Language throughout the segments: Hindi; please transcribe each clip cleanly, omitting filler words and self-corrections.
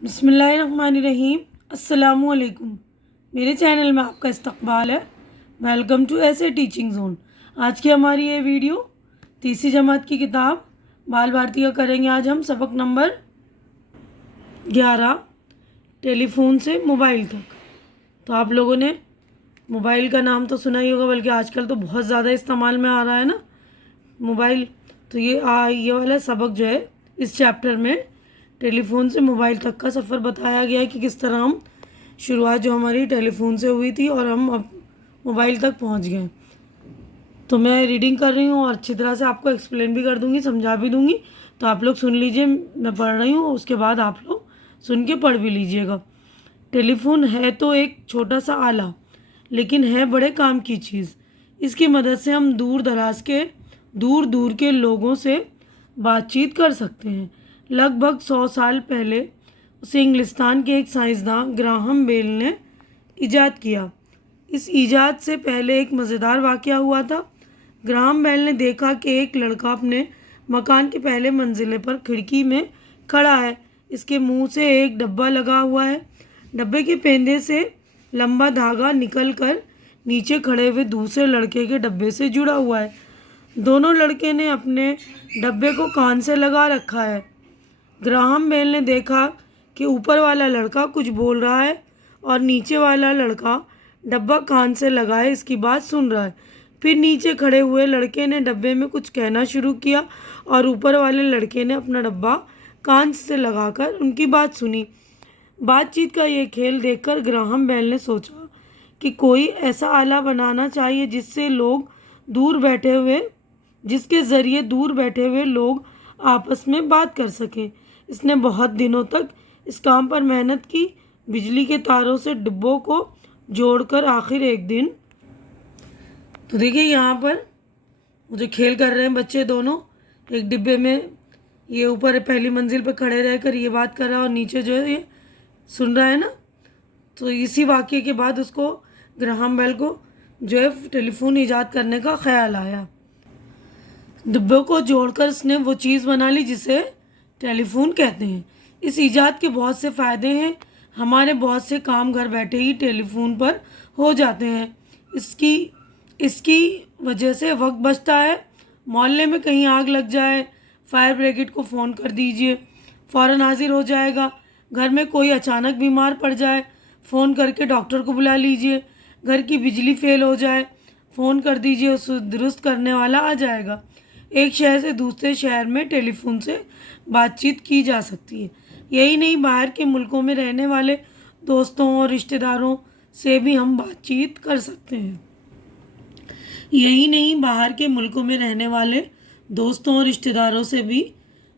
बिस्मिल्लाहिर्रहमानिर्रहीम। अस्सलामुअलैकुम। मेरे चैनल में आपका इस्तकबाल है। वेलकम टू ऐसे टीचिंग जोन। आज की हमारी ये वीडियो तीसरी जमात की किताब बाल भारती का करेंगे। आज हम सबक नंबर 11 टेलीफोन से मोबाइल तक। तो आप लोगों ने मोबाइल का नाम तो सुना ही होगा, बल्कि आजकल तो बहुत ज़्यादा इस्तेमाल में आ रहा है ना मोबाइल। तो ये वाला सबक जो है इस चैप्टर में टेलीफोन से मोबाइल तक का सफ़र बताया गया है कि किस तरह हम शुरुआत जो हमारी टेलीफोन से हुई थी और हम अब मोबाइल तक पहुंच गए। तो मैं रीडिंग कर रही हूँ और अच्छी तरह से आपको एक्सप्लेन भी कर दूँगी, समझा भी दूँगी। तो आप लोग सुन लीजिए, मैं पढ़ रही हूँ, उसके बाद आप लोग सुन के पढ़ भी लीजिएगा। टेलीफोन है तो एक छोटा सा आला, लेकिन है बड़े काम की चीज़। इसकी मदद से हम दूर दूर के लोगों से बातचीत कर सकते हैं। लगभग 100 साल पहले उसे इंग्लिस्तान के एक साइंसदान ग्राहम बेल ने ईजाद किया। इस ईजाद से पहले एक मज़ेदार वाक़या हुआ था। ग्राहम बेल ने देखा कि एक लड़का अपने मकान के पहले मंजिले पर खिड़की में खड़ा है। इसके मुंह से एक डब्बा लगा हुआ है। डब्बे के पेंदे से लंबा धागा निकलकर नीचे खड़े हुए दूसरे लड़के के डब्बे से जुड़ा हुआ है। दोनों लड़के ने अपने डब्बे को कान से लगा रखा है। ग्राहम बेल ने देखा कि ऊपर वाला लड़का कुछ बोल रहा है और नीचे वाला लड़का डब्बा कान से लगाए इसकी बात सुन रहा है। फिर नीचे खड़े हुए लड़के ने डब्बे में कुछ कहना शुरू किया और ऊपर वाले लड़के ने अपना डब्बा कान से लगाकर उनकी बात सुनी। बातचीत का ये खेल देखकर ग्राहम बेल ने सोचा कि कोई ऐसा आला बनाना चाहिए जिसके ज़रिए दूर बैठे हुए लोग आपस में बात कर सकें। इसने बहुत दिनों तक इस काम पर मेहनत की, बिजली के तारों से डिब्बों को जोड़कर आखिर एक दिन। तो देखिए यहाँ पर मुझे खेल कर रहे हैं बच्चे दोनों। एक डिब्बे में ये ऊपर पहली मंजिल पर खड़े रहकर ये बात कर रहा है और नीचे जो है ये सुन रहा है ना। तो इसी वाक़ये के बाद उसको ग्राहम बेल को जो है टेलीफोन ईजाद करने का ख्याल आया। डिब्बों को जोड़कर उसने वो चीज़ बना ली जिसे टेलीफोन कहते हैं। इस ईजाद के बहुत से फ़ायदे हैं। हमारे बहुत से काम घर बैठे ही टेलीफोन पर हो जाते हैं। इसकी इसकी वजह से वक्त बचता है। मोहल्ले में कहीं आग लग जाए, फायर ब्रिगेड को फ़ोन कर दीजिए, फ़ौरन हाजिर हो जाएगा। घर में कोई अचानक बीमार पड़ जाए, फ़ोन करके डॉक्टर को बुला लीजिए। घर की बिजली फेल हो जाए, फ़ोन कर दीजिए, उसे दुरुस्त करने वाला आ जाएगा। एक शहर से दूसरे शहर में टेलीफोन से बातचीत की जा सकती है। यही नहीं, बाहर के मुल्कों में रहने वाले दोस्तों और रिश्तेदारों से भी हम बातचीत कर सकते हैं। यही नहीं, बाहर के मुल्कों में रहने वाले दोस्तों और रिश्तेदारों से भी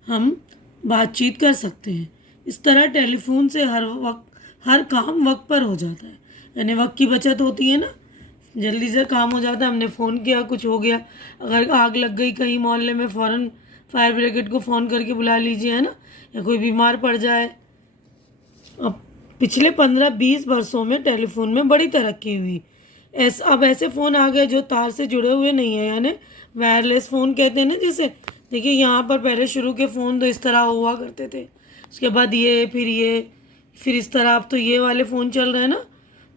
हम बातचीत कर सकते हैं। इस तरह टेलीफोन से हर काम वक्त पर हो जाता है, यानी वक्त की बचत होती है ना, जल्दी से काम हो जाता है। हमने फ़ोन किया, कुछ हो गया, अगर आग लग गई कहीं मोहल्ले में, फ़ौरन फायर ब्रिगेड को फ़ोन करके बुला लीजिए, है ना, या कोई बीमार पड़ जाए। अब पिछले 15-20 वर्षों में टेलीफोन में बड़ी तरक्की हुई। अब ऐसे फ़ोन आ गए जो तार से जुड़े हुए नहीं हैं, यानी वायरलेस फ़ोन कहते हैं ना जिसे। देखिए यहाँ पर पहले शुरू के फ़ोन तो इस तरह हुआ करते थे, उसके बाद फिर इस तरह। अब तो ये वाले फ़ोन चल रहे हैं ना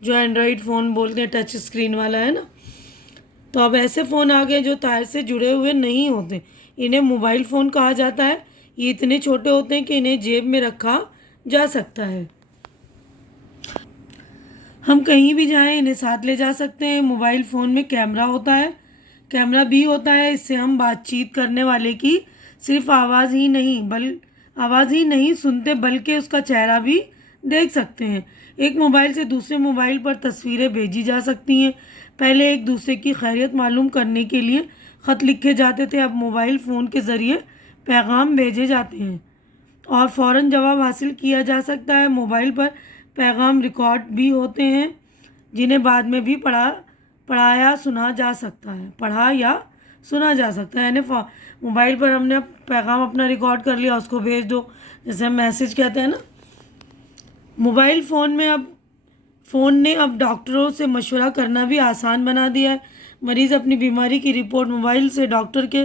जो एंड्रॉयड फ़ोन बोलते हैं, टच स्क्रीन वाला, है ना। तो अब ऐसे फ़ोन आ गए जो तार से जुड़े हुए नहीं होते, इन्हें मोबाइल फ़ोन कहा जाता है। ये इतने छोटे होते हैं कि इन्हें जेब में रखा जा सकता है। हम कहीं भी जाएं इन्हें साथ ले जा सकते हैं। मोबाइल फ़ोन में कैमरा भी होता है। इससे हम बातचीत करने वाले की सिर्फ आवाज़ ही नहीं सुनते, बल्कि उसका चेहरा भी देख सकते हैं। एक मोबाइल से दूसरे मोबाइल पर तस्वीरें भेजी जा सकती हैं। पहले एक दूसरे की खैरियत मालूम करने के लिए ख़त लिखे जाते थे, अब मोबाइल फ़ोन के ज़रिए पैगाम भेजे जाते हैं और फ़ौरन जवाब हासिल किया जा सकता है। मोबाइल पर पैगाम रिकॉर्ड भी होते हैं जिन्हें बाद में भी पढ़ा या सुना जा सकता है। यानी मोबाइल पर हमने पैगाम अपना रिकॉर्ड कर लिया, उसको भेज दो, जैसे हम मैसेज कहते हैं ना। मोबाइल फ़ोन ने अब डॉक्टरों से मशवरा करना भी आसान बना दिया है। मरीज़ अपनी बीमारी की रिपोर्ट मोबाइल से डॉक्टर के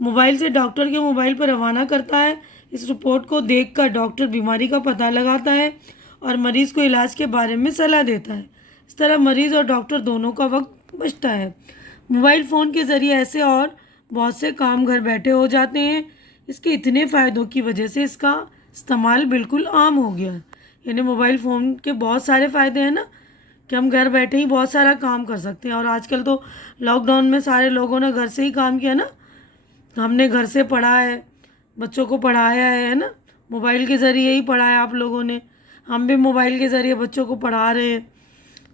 मोबाइल पर रवाना करता है। इस रिपोर्ट को देखकर डॉक्टर बीमारी का पता लगाता है और मरीज़ को इलाज के बारे में सलाह देता है। इस तरह मरीज़ और डॉक्टर दोनों का वक्त बचता है। मोबाइल फ़ोन के ज़रिए ऐसे और बहुत से काम घर बैठे हो जाते हैं। इसके इतने फ़ायदों की वजह से इसका इस्तेमाल बिल्कुल आम हो गया है। यानी मोबाइल फ़ोन के बहुत सारे फ़ायदे हैं ना, कि हम घर बैठे ही बहुत सारा काम कर सकते हैं। और आजकल तो लॉकडाउन में सारे लोगों ने घर से ही काम किया ना, हमने घर से पढ़ा है, बच्चों को पढ़ाया है ना, मोबाइल के ज़रिए ही पढ़ाया आप लोगों ने, हम भी मोबाइल के ज़रिए बच्चों को पढ़ा रहे हैं।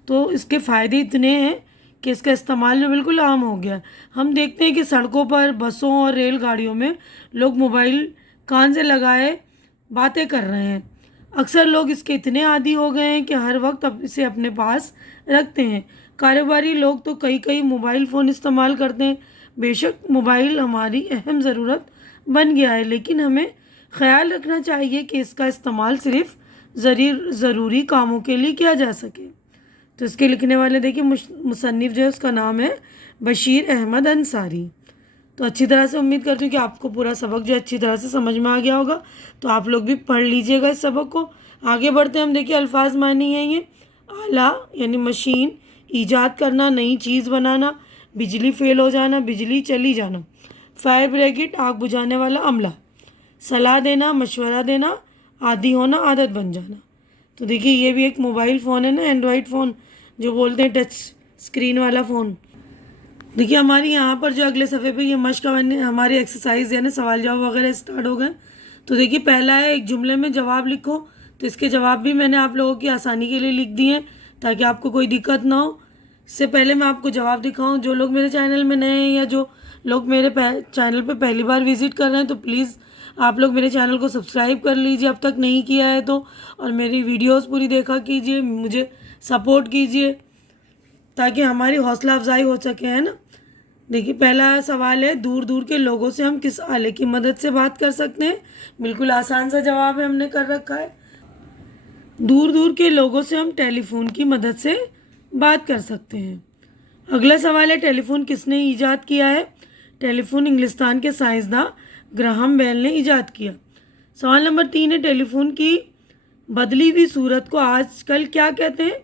तो इसके फ़ायदे इतने हैं कि इसका इस्तेमाल जो बिल्कुल आम हो गया है। हम देखते हैं कि सड़कों पर, बसों और रेलगाड़ियों में लोग मोबाइल कान से लगाए बातें कर रहे हैं। अक्सर लोग इसके इतने आदी हो गए हैं कि हर वक्त इसे अपने पास रखते हैं। कारोबारी लोग तो कई कई मोबाइल फ़ोन इस्तेमाल करते हैं। बेशक मोबाइल हमारी अहम ज़रूरत बन गया है, लेकिन हमें ख्याल रखना चाहिए कि इसका इस्तेमाल सिर्फ ज़रूरी कामों के लिए किया जा सके। तो इसके लिखने वाले देखिए मुसन्निफ़ जो है उसका नाम है बशीर अहमद अंसारी। तो अच्छी तरह से उम्मीद करती हूँ कि आपको पूरा सबक जो अच्छी तरह से समझ में आ गया होगा। तो आप लोग भी पढ़ लीजिएगा इस सबक को। आगे बढ़ते हैं हम। देखिए अल्फाज मानी है ये। आला यानी मशीन, ईजाद करना, नई चीज़ बनाना, बिजली फेल हो जाना, बिजली चली जाना, फायर ब्रिगेड आग बुझाने वाला अमला, सलाह देना, मशवरा देना, आदी होना, आदत बन जाना। तो देखिए ये भी एक मोबाइल फ़ोन है ना, एंड्रॉयड फ़ोन जो बोलते हैं, टच स्क्रीन वाला फ़ोन। देखिए हमारी यहाँ पर जो अगले सफ़े पे ये मश्क हमारी एक्सरसाइज यानी सवाल जवाब वगैरह स्टार्ट हो गए। तो देखिए पहला है, एक जुमले में जवाब लिखो। तो इसके जवाब भी मैंने आप लोगों की आसानी के लिए लिख दिए हैं ताकि आपको कोई दिक्कत ना हो। इससे पहले मैं आपको जवाब दिखाऊं, जो लोग मेरे चैनल में नए हैं या जो लोग मेरे चैनल पे पहली बार विज़िट कर रहे हैं तो प्लीज़ आप लोग मेरे चैनल को सब्सक्राइब कर लीजिए अब तक नहीं किया है तो, और मेरी वीडियोस पूरी देखा कीजिए, मुझे सपोर्ट कीजिए ताकि हमारी हौसला अफजाई हो सके, है ना। देखिए पहला सवाल है, दूर दूर के लोगों से हम किस आले की मदद से बात कर सकते हैं। बिल्कुल आसान सा जवाब है, हमने कर रखा है। दूर दूर के लोगों से हम टेलीफोन की मदद से बात कर सकते हैं। अगला सवाल है, टेलीफोन किसने ईजाद किया है। टेलीफोन इंग्लिस्तान के साइंसदान ग्राहम बेल ने ईजाद किया। सवाल नंबर 3 है, टेलीफोन की बदली हुई सूरत को आजकल क्या कहते हैं।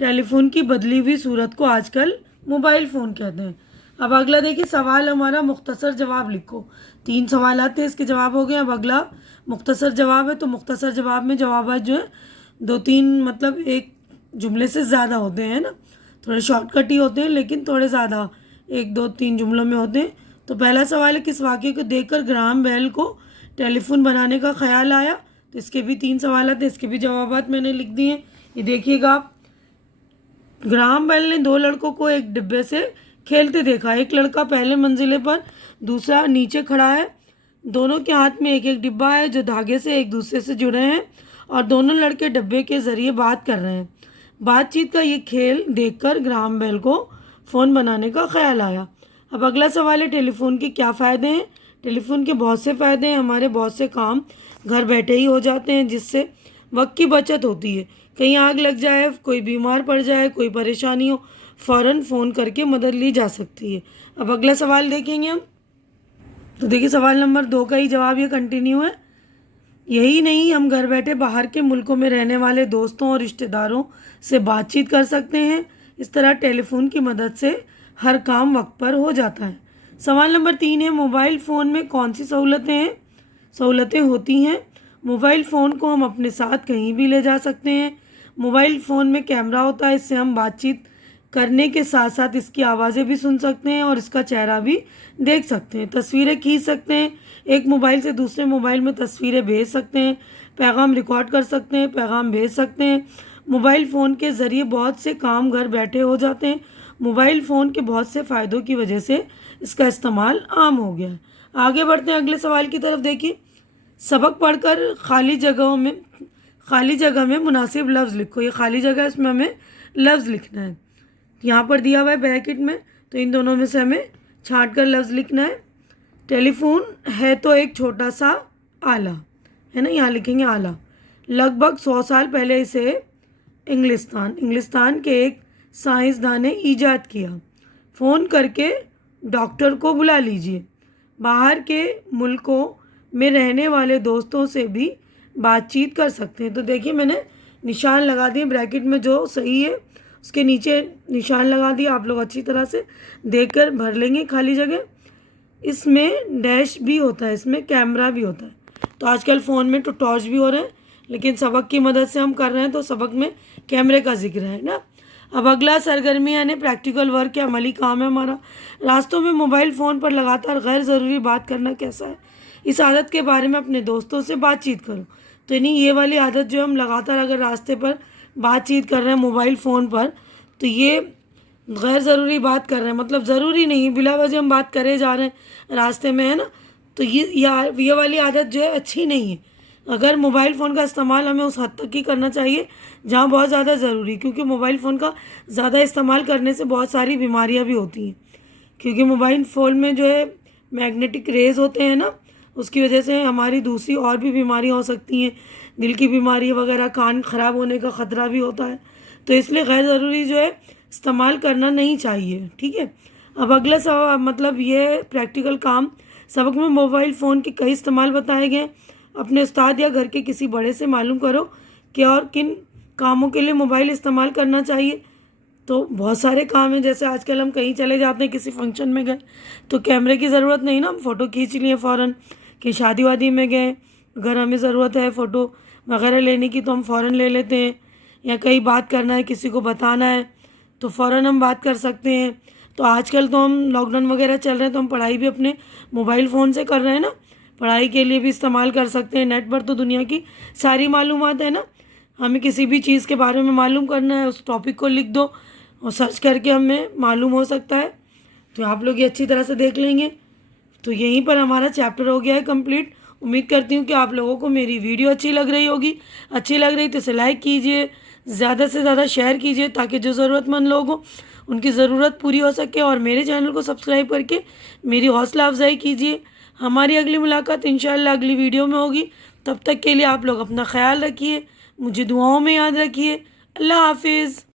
टेलीफोन की बदली हुई सूरत को आजकल मोबाइल फ़ोन कहते हैं। अब अगला देखिए सवाल हमारा, मुख्तसर जवाब लिखो। 3 सवाल आते हैं, इसके जवाब हो गए। अब अगला मुख्तसर जवाब है। तो मुख्तसर जवाब में जवाब जो है 2-3 मतलब एक जुमले से ज़्यादा होते हैं ना, थोड़े शॉर्टकट ही होते हैं लेकिन थोड़े ज़्यादा 1-2-3 जुमलों में होते हैं। तो पहला सवाल है, किस वाक़ये को देखकर ग्राहम बेल को टेलीफोन बनाने का ख्याल आया। तो इसके भी 3 सवाल आते हैं, इसके भी जवाब मैंने लिख दिए हैं, ये देखिएगा आप। ग्राहम बेल ने 2 लड़कों को एक डिब्बे से खेलते देखा। एक लड़का पहले मंजिले पर, दूसरा नीचे खड़ा है। दोनों के हाथ में एक एक डिब्बा है जो धागे से एक दूसरे से जुड़े हैं और दोनों लड़के डिब्बे के ज़रिए बात कर रहे हैं। बातचीत का ये खेल देखकर ग्राहम बेल को फ़ोन बनाने का ख्याल आया। अब अगला सवाल है, टेलीफोन के क्या फ़ायदे हैं। टेलीफोन के बहुत से फ़ायदे हैं। हमारे बहुत से काम घर बैठे ही हो जाते हैं जिससे वक्त की बचत होती है। कहीं आग लग जाए, कोई बीमार पड़ जाए, कोई परेशानी हो, फ़ौरन फ़ोन करके मदद ली जा सकती है। अब अगला सवाल देखेंगे हम। तो देखिए सवाल नंबर 2 का ही जवाब ये कंटिन्यू है। यही नहीं, हम घर बैठे बाहर के मुल्कों में रहने वाले दोस्तों और रिश्तेदारों से बातचीत कर सकते हैं। इस तरह टेलीफोन की मदद से हर काम वक्त पर हो जाता है। सवाल नंबर 3 है, मोबाइल फ़ोन में कौन सी सहूलतें होती हैं। मोबाइल फ़ोन को हम अपने साथ कहीं भी ले जा सकते हैं। मोबाइल फ़ोन में कैमरा होता है, इससे हम बातचीत करने के साथ साथ इसकी आवाज़ें भी सुन सकते हैं और इसका चेहरा भी देख सकते हैं। तस्वीरें खींच सकते हैं, एक मोबाइल से दूसरे मोबाइल में तस्वीरें भेज सकते हैं, पैगाम रिकॉर्ड कर सकते हैं, पैगाम भेज सकते हैं। मोबाइल फ़ोन के ज़रिए बहुत से काम घर बैठे हो जाते हैं। मोबाइल फ़ोन के बहुत से फ़ायदों की वजह से इसका इस्तेमाल आम हो गया है। आगे बढ़ते हैं अगले सवाल की तरफ। देखिए, सबक पढ़कर खाली जगह में मुनासिब लफ्ज़ लिखो। ये खाली जगह है, इसमें हमें लफ्ज़ लिखना है। यहाँ पर दिया हुआ है ब्रैकेट में, तो इन दोनों में से हमें छांट कर लफ्ज़ लिखना है। टेलीफोन है तो एक छोटा सा आला, है ना, यहाँ लिखेंगे आला। लगभग 100 साल पहले इसे इंग्लिस्तान के एक साइंसदान ने ईजाद किया। फ़ोन करके डॉक्टर को बुला लीजिए। बाहर के मुल्कों में रहने वाले दोस्तों से भी बातचीत कर सकते हैं। तो देखिए मैंने निशान लगा दिए ब्रैकेट में, जो सही है उसके नीचे निशान लगा दिया। आप लोग अच्छी तरह से देखकर भर लेंगे खाली जगह। इसमें डैश भी होता है, इसमें कैमरा भी होता है। तो आजकल फ़ोन में तो टॉर्च भी हो रहे हैं, लेकिन सबक की मदद से हम कर रहे हैं तो सबक में कैमरे का जिक्र है ना। अब अगला सरगर्मी यानी प्रैक्टिकल वर्क या अमली काम है हमारा। रास्तों में मोबाइल फ़ोन पर लगातार गैर ज़रूरी बात करना कैसा है, इस आदत के बारे में अपने दोस्तों से बातचीत करो। तो यानी ये वाली आदत जो हम लगातार अगर रास्ते पर बातचीत कर रहे हैं मोबाइल फ़ोन पर, तो ये गैर ज़रूरी बात कर रहे हैं, मतलब ज़रूरी नहीं, बिला वजह हम बात करे जा रहे हैं रास्ते में, है ना। तो ये वाली आदत जो है अच्छी नहीं है। अगर मोबाइल फ़ोन का इस्तेमाल हमें उस हद तक ही करना चाहिए जहाँ बहुत ज़्यादा ज़रूरी, क्योंकि मोबाइल फ़ोन का ज़्यादा इस्तेमाल करने से बहुत सारी बीमारियाँ भी होती हैं। क्योंकि मोबाइल फ़ोन में जो है मैग्नेटिक रेज़ होते हैं ना, उसकी वजह से हमारी दूसरी और भी बीमारियाँ हो सकती हैं, दिल की बीमारी वगैरह, कान ख़राब होने का ख़तरा भी होता है। तो इसलिए गैर ज़रूरी जो है इस्तेमाल करना नहीं चाहिए, ठीक है। अब अगला सब मतलब ये प्रैक्टिकल काम सबक में मोबाइल फ़ोन के कई इस्तेमाल बताए गए। अपने उस्ताद या घर के किसी बड़े से मालूम करो कि और किन कामों के लिए मोबाइल इस्तेमाल करना चाहिए। तो बहुत सारे काम हैं, जैसे आजकल हम कहीं चले जाते हैं, किसी फंक्शन में गए तो कैमरे की ज़रूरत नहीं ना, हम फ़ोटो खींच लिए फ़ौरन। कि शादी वादी में गए, अगर हमें ज़रूरत है फ़ोटो वगैरह लेने की तो हम फ़ौरन ले लेते हैं। या कहीं बात करना है, किसी को बताना है तो फ़ौरन हम बात कर सकते हैं। तो आजकल तो हम लॉकडाउन वगैरह चल रहे हैं तो हम पढ़ाई भी अपने मोबाइल फ़ोन से कर रहे हैं ना, पढ़ाई के लिए भी इस्तेमाल कर सकते हैं। नेट पर तो दुनिया की सारी मालूमात है ना। हमें किसी भी चीज़ के बारे में मालूम करना है, उस टॉपिक को लिख दो और सर्च करके हमें मालूम हो सकता है। तो आप लोग ये अच्छी तरह से देख लेंगे। तो यहीं पर हमारा चैप्टर हो गया है कंप्लीट। उम्मीद करती हूँ कि आप लोगों को मेरी वीडियो अच्छी लग रही होगी। अच्छी लग रही तो इसे लाइक कीजिए, ज़्यादा से ज़्यादा शेयर कीजिए, ताकि जो ज़रूरतमंद लोग हों उनकी ज़रूरत पूरी हो सके। और मेरे चैनल को सब्सक्राइब करके मेरी हौसला अफजाई कीजिए। हमारी अगली मुलाकात इंशाल्लाह अगली वीडियो में होगी। तब तक के लिए आप लोग अपना ख्याल रखिए, मुझे दुआओं में याद रखिए। अल्लाह हाफिज़।